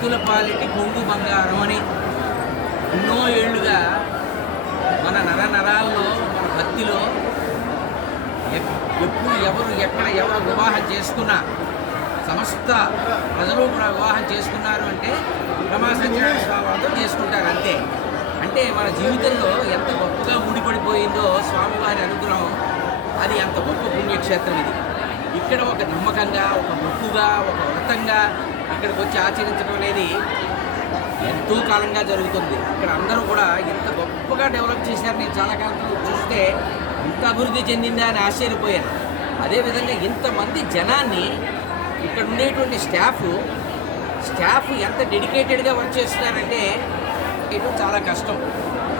భక్తుల పాలిటి కొంగు బంగారం అని ఎన్నో ఏళ్లుగా మన నరాల్లో మన భక్తిలో ఎప్పుడు ఎవరు ఎక్కడ ఎవరు వివాహం చేసుకున్నా సమస్త ప్రజలు కూడా వివాహం చేసుకున్నారు అంటే రమా సత్యనారాయణ స్వామితో చేసుకుంటారు అంతే. అంటే మన జీవితంలో ఎంత గొప్పగా ముడిపడిపోయిందో స్వామివారి అనుగ్రహం, అది అంత గొప్ప పుణ్యక్షేత్రం ఇది. ఇక్కడ ఒక నమ్మకంగా, ఒక మొక్కుగా, ఒక వ్రతంగా ఇక్కడికి వచ్చి ఆచరించడం అనేది ఎంతో కాలంగా జరుగుతుంది. ఇక్కడ అందరూ కూడా ఎంత గొప్పగా డెవలప్ చేశారు. నేను చాలా కాలం చూస్తే ఇంత అభివృద్ధి చెందిందా అని ఆశ్చర్యపోయాను. అదేవిధంగా ఇంతమంది జనాన్ని ఇక్కడ ఉండేటువంటి స్టాఫ్ ఎంత డెడికేటెడ్గా వర్క్ చేస్తున్నారంటే ఇది చాలా కష్టం.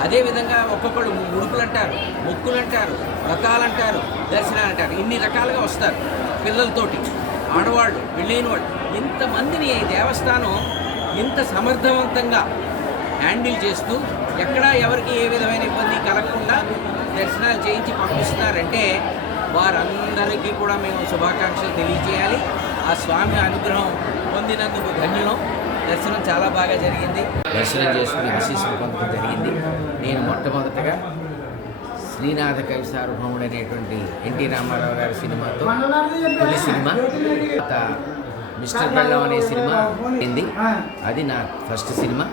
అదేవిధంగా ఒక్కొక్కళ్ళు ముడుపులు అంటారు, మొక్కులు అంటారు, వ్రతాలు అంటారు, దర్శనాలు అంటారు, ఇన్ని రకాలుగా వస్తారు. పిల్లలతోటి, ఆడవాళ్ళు, పెళ్ళైన వాళ్ళు, ఇంతమందిని దేవస్థానం ఇంత సమర్థవంతంగా హ్యాండిల్ చేస్తూ ఎక్కడా ఎవరికి ఏ విధమైన ఇబ్బంది కలగకుండా దర్శనాలు చేయించి పంపిస్తున్నారంటే వారందరికీ కూడా మేము శుభాకాంక్షలు తెలియజేయాలి. ఆ స్వామి అనుగ్రహం పొందినందుకు ధన్యులం. దర్శనం చాలా బాగా జరిగింది. దర్శనం చేసుకుని ఆశీస్సులు పొందడం జరిగింది. నేను మొట్టమొదటగా శ్రీనాథ కవి సార్వభౌముడు అనేటువంటి ఎన్టీ రామారావు గారి సినిమాతో తొలి సినిమా, మిస్టర్ బెల్లం అనే సినిమా అయింది. అది నా ఫస్ట్ సినిమా.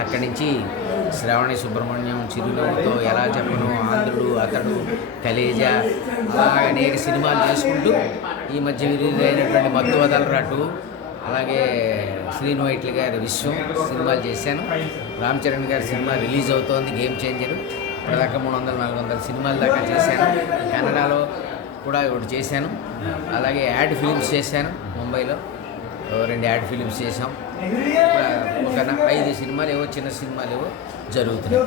అక్కడి నుంచి శ్రావణి సుబ్రహ్మణ్యం, చిరునవ్వుతో, ఎలా చెప్పను, ఆంధ్రుడు, అతడు, కలేజా, అలా అనేక సినిమాలు చేసుకుంటూ ఈ మధ్య విడుదలైనటువంటి మత్తు వదలరాటు, అలాగే శ్రీను వైట్ల గారి విశ్వం సినిమాలు చేశాను. రామ్ చరణ్ గారి సినిమా రిలీజ్ అవుతోంది, గేమ్ చేంజరు. ఇప్పటిదాకా 300-400 సినిమాల దాకా చేశాను. కన్నడలో కూడా ఒకటి చేశాను. అలాగే యాడ్ ఫిలిమ్స్ చేశాను. ముంబైలో 2 యాడ్ ఫిలిమ్స్ చేశాం. ఒక 5 సినిమాలు ఏవో, చిన్న సినిమాలు ఏవో జరుగుతున్నాయి.